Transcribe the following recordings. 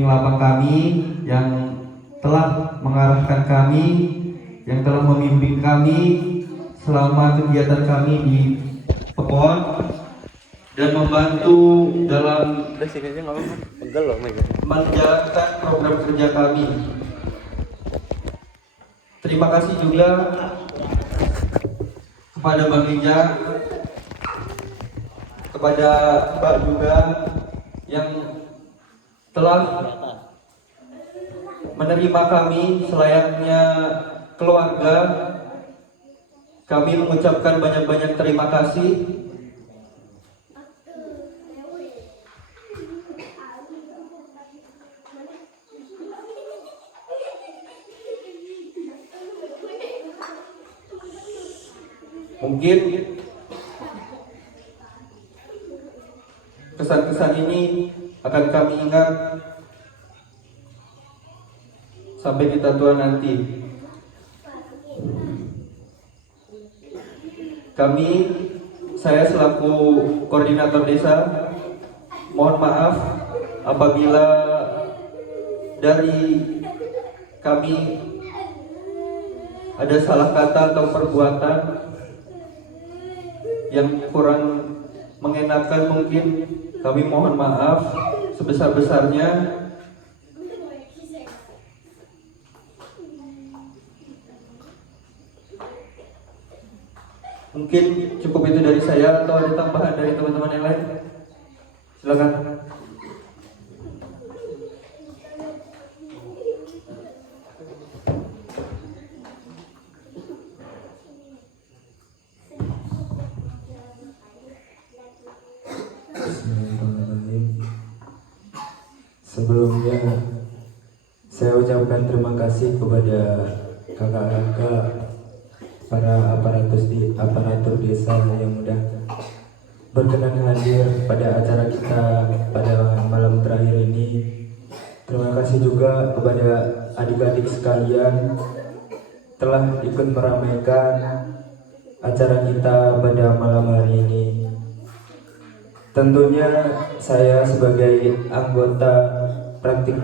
pembimbing lapang kami, yang telah mengarahkan kami, yang telah membimbing kami selama kegiatan kami di PEKON, dan membantu dalam menjalankan program kerja kami. Terima kasih juga kepada Bang Ija, kepada Mbak juga yang telah menerima kami selayaknya keluarga. Kami mengucapkan banyak-banyak terima kasih. Mungkin kesan-kesan ini akan kami ingat sampai kita tua nanti. Saya selaku koordinator desa, mohon maaf apabila dari kami ada salah kata atau perbuatan yang kurang mengenakan. Mungkin kami mohon maaf sebesar-besarnya. Mungkin cukup itu dari saya, atau ada tambahan dari teman-teman yang lain? Silakan. Sebelumnya saya ucapkan terima kasih kepada kakak-kakak, para aparatur desa yang sudah berkenan hadir pada acara kita pada malam terakhir ini. Terima kasih juga kepada adik-adik sekalian telah ikut meramaikan acara kita pada malam hari ini. Tentunya saya sebagai anggota praktik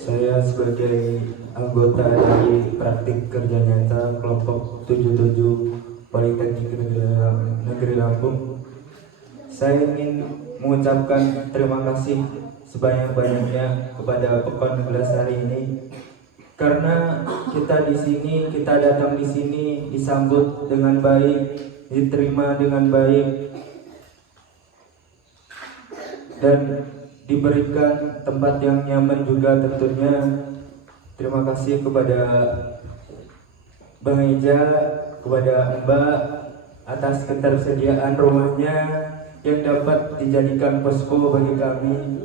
saya sebagai anggota dari praktik kerja nyata kelompok 77 Politeknik Negeri Lampung, saya ingin mengucapkan terima kasih sebanyak-banyaknya kepada PEKON 11 hari ini, karena kita datang di sini disambut dengan baik, diterima dengan baik, dan diberikan tempat yang nyaman juga tentunya. Terima kasih kepada Bang Eja, kepada Mbak atas ketersediaan rumahnya yang dapat dijadikan posko bagi kami.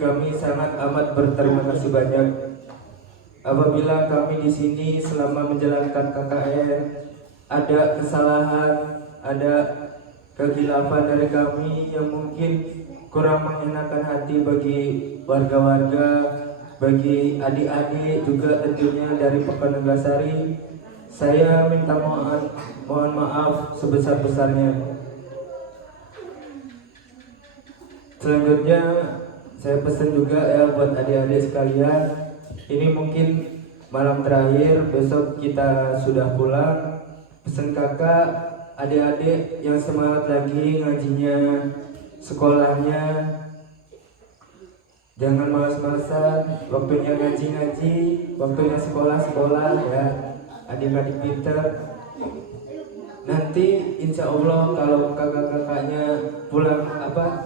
Kami sangat amat berterima kasih banyak. Apabila kami di sini selama menjalankan KKN ada kesalahan, ada kekhilafan dari kami yang mungkin kurang mengenakan hati bagi warga-warga, bagi adik-adik juga tentunya dari PEKON 11 hari, saya minta mohon maaf sebesar-besarnya. Selanjutnya saya pesan juga ya buat adik-adik sekalian, ini mungkin malam terakhir, besok kita sudah pulang. Pesan kakak, adik-adik yang semangat lagi ngajinya, sekolahnya, Jangan malas-malasan, waktunya ngaji-ngaji, waktunya sekolah-sekolah ya, adik-adik pinter. Nanti insya Allah kalau kakak-kakaknya pulang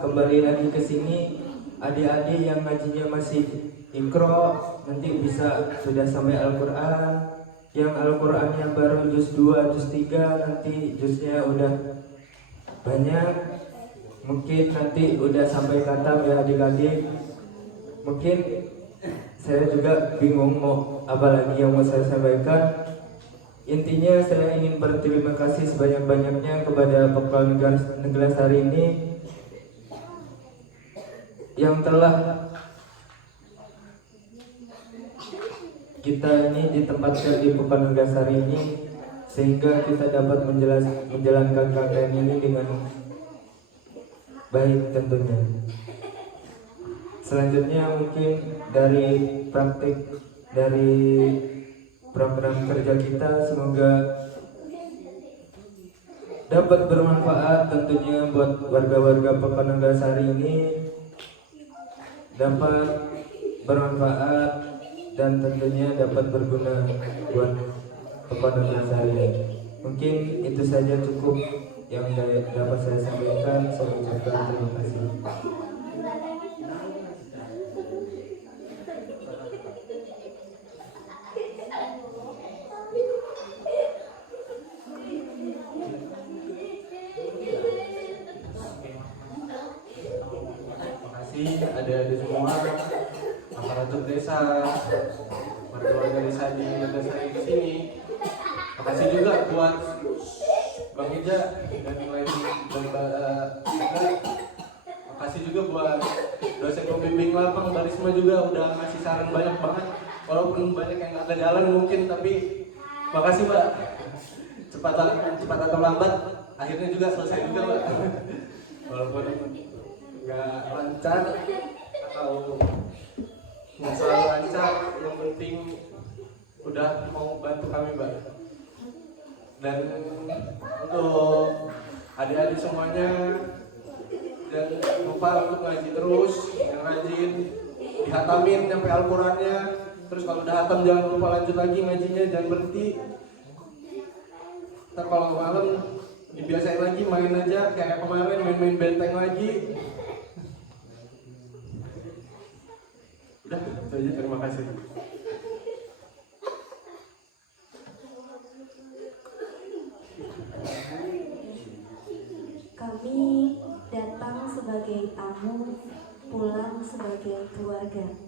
kembali lagi ke sini, adik-adik yang ngajinya masih Iqra nanti bisa sudah sampai Al-Quran. Yang Al-Qurannya baru juz 2, juz 3, nanti juznya udah banyak. Mungkin nanti udah sampai khatam ya adik-adik. Mungkin saya juga bingung mau apa lagi yang mau saya sampaikan. Intinya saya ingin berterima kasih sebanyak-banyaknya kepada Pekal Neglasari ini yang telah kita ini ditempatkan di Pekal Neglasari ini sehingga kita dapat menjalankan KKN ini dengan baik tentunya. Selanjutnya mungkin dari praktik dari program kerja kita semoga dapat bermanfaat tentunya buat warga-warga Pekal Neglasari ini, dapat bermanfaat dan tentunya dapat berguna buat Pekal Neglasari. Mungkin itu saja cukup yang dapat saya sampaikan. Saya ucapkan terima kasih. Adik-adik semua, aparatur desa, warga-warga desa di Neglasari di sini. Makasih juga buat Bang Ija dan lain makasih juga buat dosen pembimbing lapang Barisma juga udah ngasih saran banyak banget. Walaupun banyak yang nggak ke jalan mungkin, tapi makasih Mbak. Cepat atau lambat akhirnya juga selesai juga Mbak. Walaupun nggak lancar atau nggak selalu lancar, yang penting udah mau bantu kami Mbak. Dan untuk adik-adik semuanya, dan lupa untuk ngaji terus, yang rajin dihatamin sampai Al-Qurannya. Terus kalau udah hatam jangan lupa lanjut lagi ngajinya, jangan berhenti. Ntar kalau malam dibiasain lagi main aja kayak kemarin, main-main benteng lagi. Udah, itu aja, terima kasih. Kami datang sebagai tamu, pulang sebagai keluarga.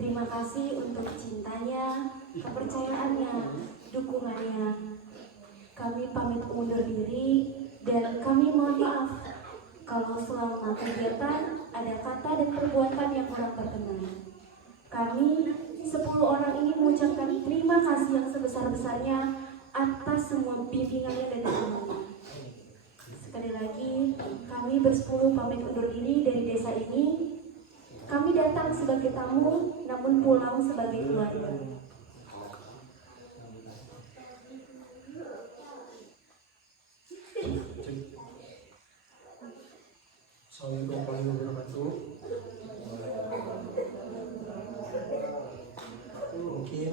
Terima kasih untuk cintanya, kepercayaannya, dukungannya. Kami pamit undur diri dan kami mohon maaf kalau selama kegiatan ada kata dan perbuatan yang kurang berkenan. Kami 10 orang ini mengucapkan terima kasih yang sebesar-besarnya atas semua bimbingannya dan dukungannya. Sekali lagi, kami bersepuluh pamit undur diri dari desa ini. Kami datang sebagai tamu, namun pulang sebagai keluarga. Assalamualaikum warahmatullahi wabarakatuh. Mungkin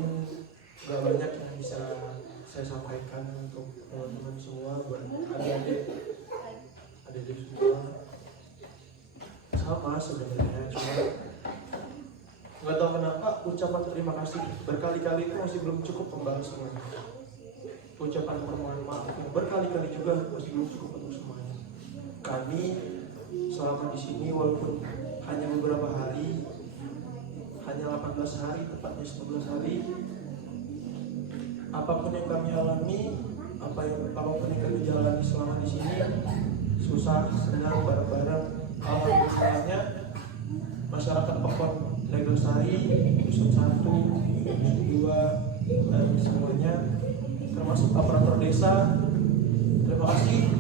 gak banyak yang bisa saya sampaikan untuk teman-teman semua, buat adik-adik semua. Sama sebenarnya, cuma nggak tahu kenapa ucapan terima kasih berkali-kali itu masih belum cukup membahas semuanya. Ucapan permohonan maaf yang berkali-kali juga masih belum cukup untuk semuanya. Kami selama di sini walaupun hanya beberapa hari, hanya 18 hari, tepatnya 19 hari, apapun yang kami alami, apapun yang kami jalani selama di sini, susah, senang, bareng-bareng, alhamdulillahnya masyarakat Pekal Neglasari, Dusun 1, Dusun 2, dan semuanya, termasuk aparatur desa, terima kasih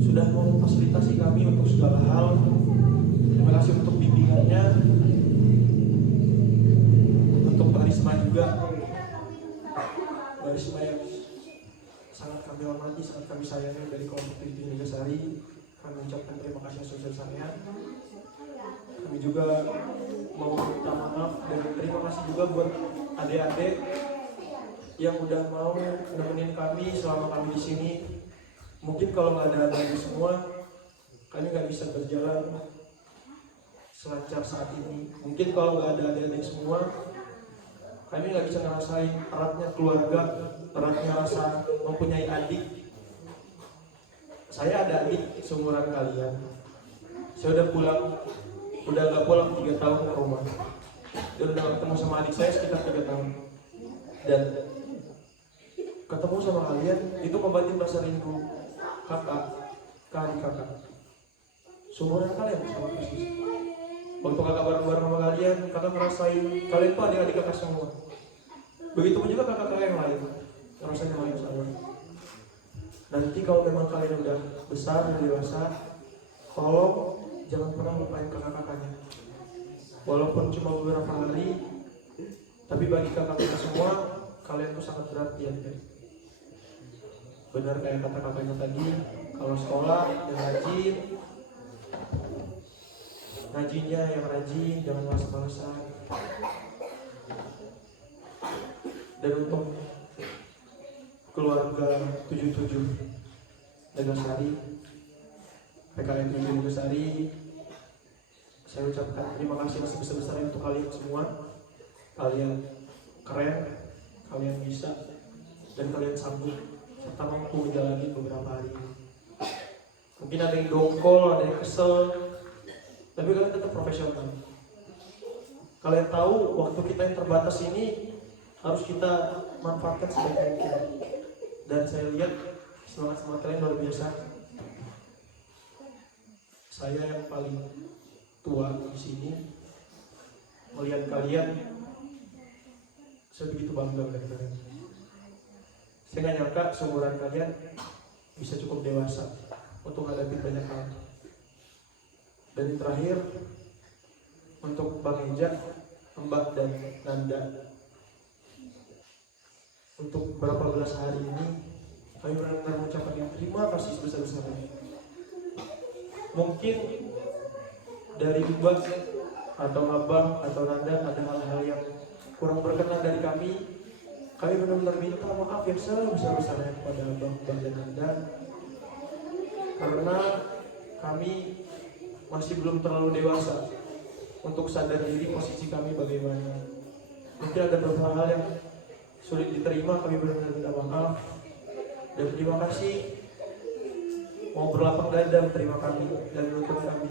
sudah memfasilitasi kami untuk segala hal. Terima kasih untuk bimbingannya, untuk Barisma juga, Barisma yang sangat kami hormati, sangat kami sayangi dari kelompok Tinggi Neglasari. Kami ucapkan terima kasih sebesar-besarnya. Kami juga mau minta maaf dan terima kasih juga buat adik-adik yang udah mau nemenin kami selama kami di sini. Mungkin kalau nggak ada adik semua, kami nggak bisa berjalan selancar saat ini. Mungkin kalau nggak ada adik-adik semua, kami nggak bisa ngerasain eratnya keluarga, eratnya rasa mempunyai adik. Saya ada adik seumuran kalian. Saya udah nggak pulang 3 tahun ke rumah. Dan udah ketemu sama adik saya sekitar 3 tahun. Dan ketemu sama kalian itu membantu rasa rindu kakak. Seumuran kalian sama persis. Waktu kakak bareng-bareng sama kalian, kakak ngerasain kalian tuh adik-adik kakak semua. Begitupun juga kakak-kakak yang lain, rasanya hal yang sama. Nanti kalau memang kalian udah besar dan dewasa, tolong jangan pernah lupain kakak-kakaknya. Walaupun cuma beberapa hari, tapi bagi kakak-kakak semua, kalian tuh sangat berarti ya. Benar kayak kata kakaknya tadi, kalau sekolah yang rajin, ngajinya yang rajin, jangan malas-malasan. Dan untuk keluarga 77 Negasari, PKN 7 Negasari, saya ucapkan terima kasih yang sebesar-besarnya untuk kalian semua. Kalian keren, kalian bisa, dan kalian sanggup serta mampu menjalani beberapa hari ini. Mungkin ada yang dongkol, ada yang kesel, tapi kalian tetap profesional. Kalian tahu waktu kita yang terbatas ini harus kita manfaatkan sebaik mungkin. Dan saya lihat semangat kalian luar biasa. Saya yang paling tua di sini, melihat kalian, saya begitu bangga dengan kalian. Saya nggak nyangka seumuran kalian bisa cukup dewasa untuk menghadapi banyak hal. Dan yang terakhir, untuk Bang Eja, Mbak dan Nanda, untuk berapa belas hari ini kami benar-benar mengucapkan terima kasih sebesar-besarnya. Mungkin dari Mbak atau Abang atau Nanda ada hal-hal yang kurang berkenan dari kami benar-benar minta maaf yang sebesar-besarnya kepada Abang dan Nanda, karena kami masih belum terlalu dewasa untuk sadar diri posisi kami bagaimana. Mungkin ada beberapa hal yang sulit diterima, kami benar-benar minta maaf dan terima kasih. Mau berlapang dada menerima kami dan menuntut kami.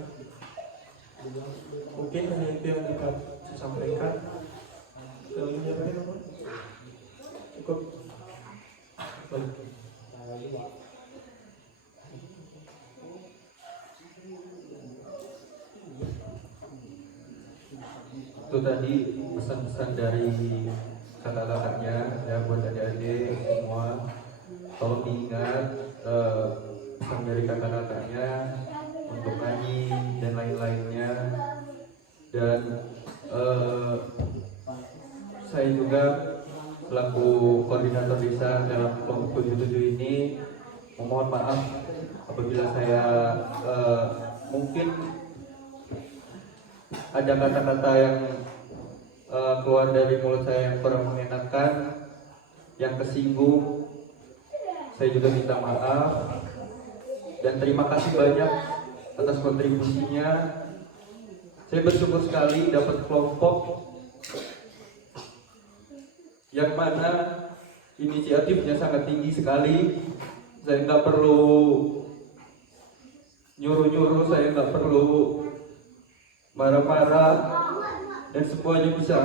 Mungkin hanya itu yang dapat saya sampaikan. Kalian apa? Cukup. Baik. Itu tadi pesan-pesan dari kakak-kakaknya ya, buat adik-adik semua. Tolong diingat pesan dari kakak-kakaknya untuk ngaji dan lain-lainnya. Dan saya juga selaku koordinator desa dalam kelompok 77 ini memohon maaf apabila saya mungkin ada kata-kata yang keluar dari mulut saya yang kurang mengenakan, yang kesinggung. Saya juga minta maaf dan terima kasih banyak atas kontribusinya. Saya bersyukur sekali dapat kelompok yang mana inisiatifnya sangat tinggi sekali. Saya nggak perlu nyuruh-nyuruh, saya nggak perlu marah-marah, dan semuanya bisa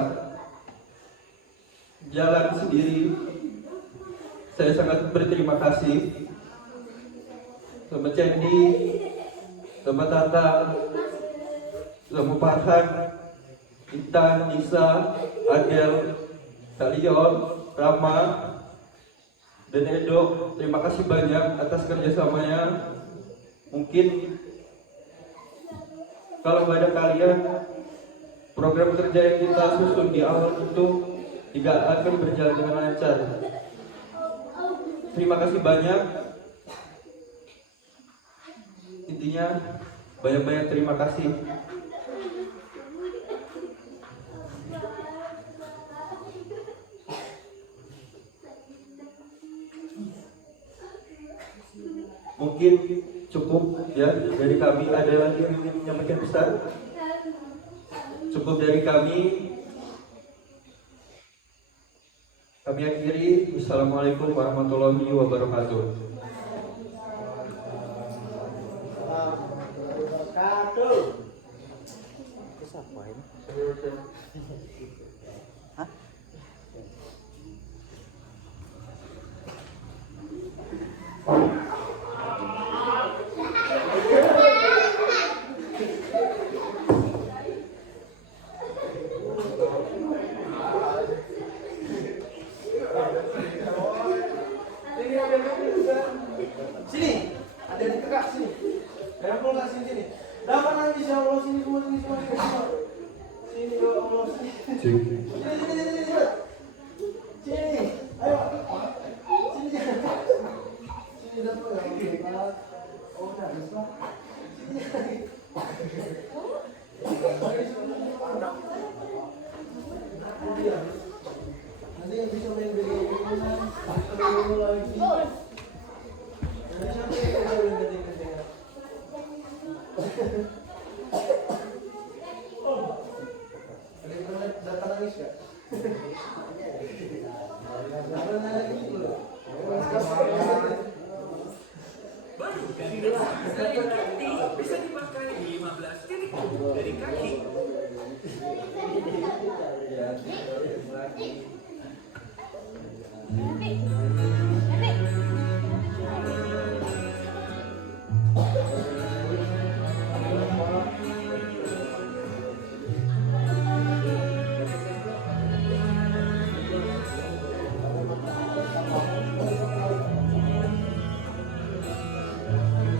jalan sendiri. Saya sangat berterima kasih sama Cendi, sama Tata, sama Farhan, Intan, Nisa, Adel, Talion, Rama, dan Edo. Terima kasih banyak atas kerjasamanya. Mungkin kalau nggak ada kalian, program kerja yang kita susun di awal itu tidak akan berjalan dengan lancar. Terima kasih banyak. Intinya banyak-banyak terima kasih. Mungkin cukup ya dari kami. Ada lagi yang ingin menyampaikan pesan? Cukup dari kami. Kami akhiri. Wassalamualaikum warahmatullahi wabarakatuh. Sini, ada di kakak sini. Jangan pulang nggak sini. Dapat nanti ya Allah sini semua. Sini ya Allah sini. Sini. Sini. Ayo. Sini. Sini dapat ya. Oh, udah bisa. Sini. Nanti yang bisa main beli lagi. Data nangis gak? Bisa dipakai 15 titik dari kaki.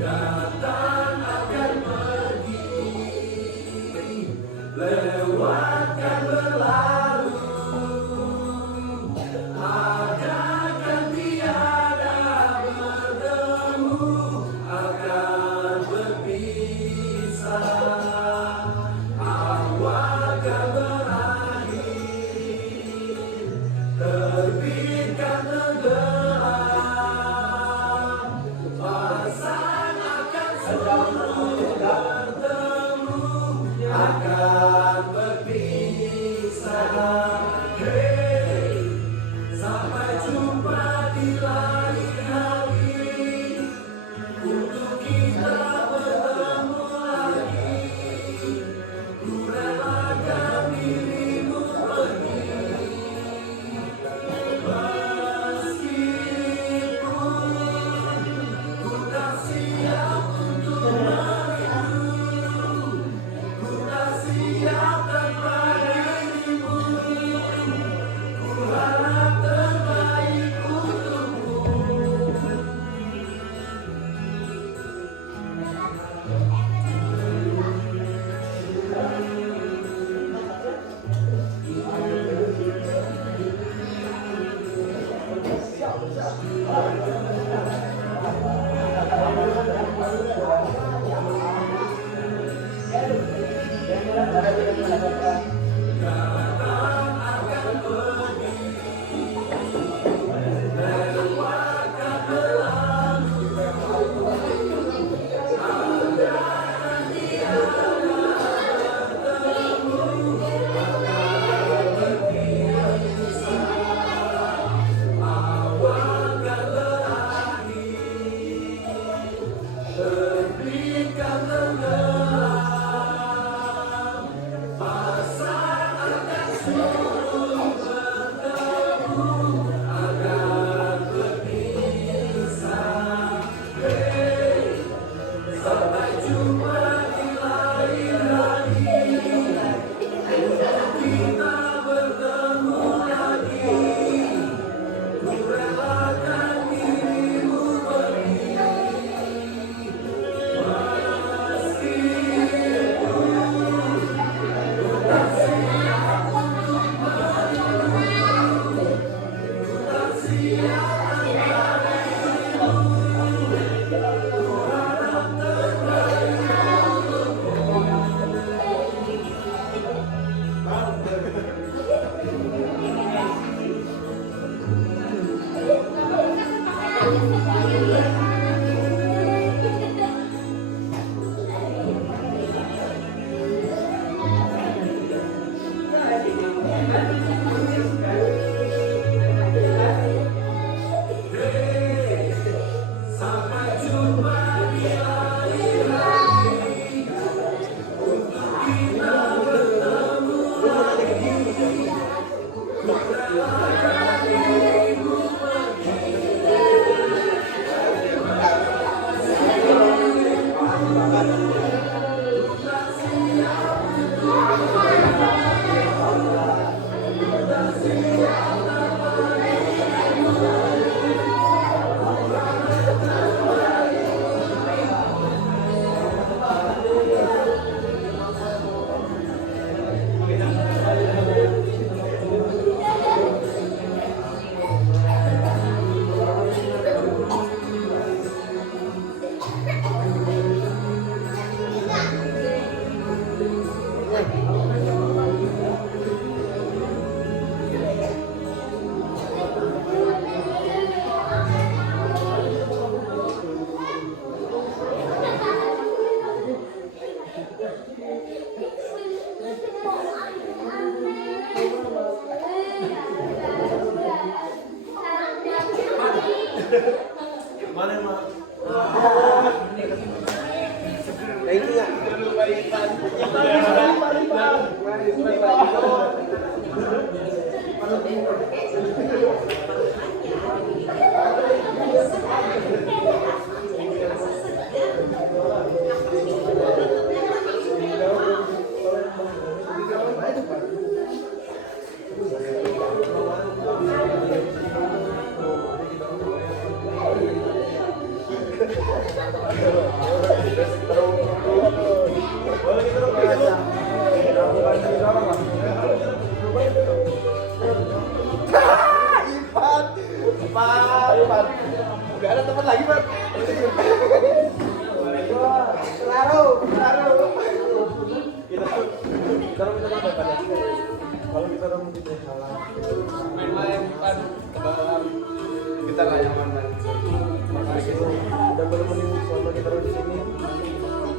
Datang akan pergi, lewat kan berlalu, ada kan tiada bertemu, akan berpisah, awal kan berakhir, terbitkan tenggelam, pasang akan selalu bertemu, akan berpisah. Hey, sampai jumpa di lain hari, untuk kita bertemu lagi. Ku relakan dirimu pergi, meskipun ku tak siap untuk merindu, ku tak siap tanpa dirimu. Ku harap terbaik untukmu. Terbitkan tenggelam, pasang akan selalu bertemu, akan berpisah. Hey, sampai jumpa di lain hari, untuk kita bertemu lagi. Ku relakan dirimu pergi, kalau kita udah mencintai salah main-main kan kebalan kita nggak nyaman main. Makasih itu. udah bener-bener selama kita ada di sini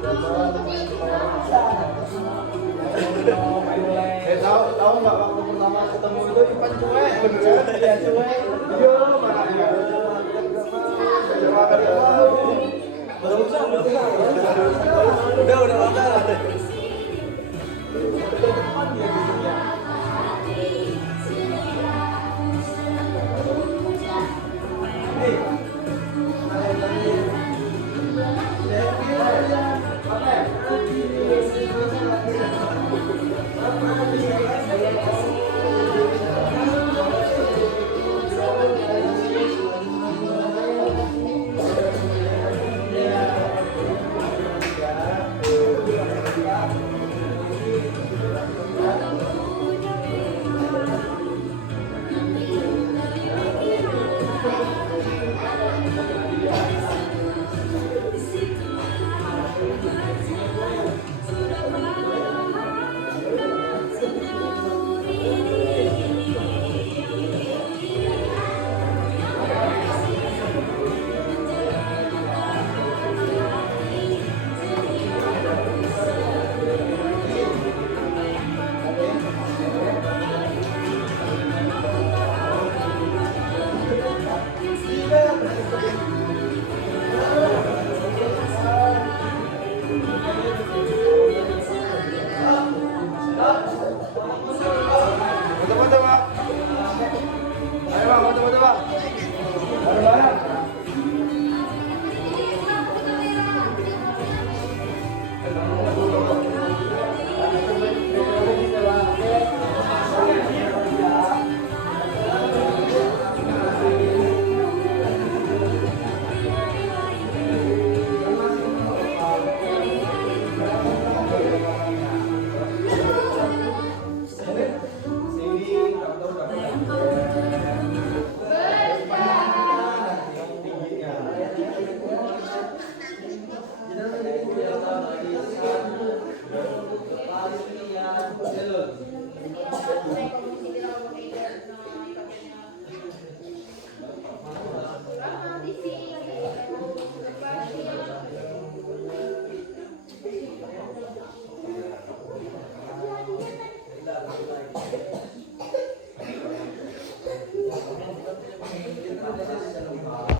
dan malah Tahu nggak waktu pertama ketemu itu Ipan cuek beneran ya cuek. Iya makanya. Udah makan.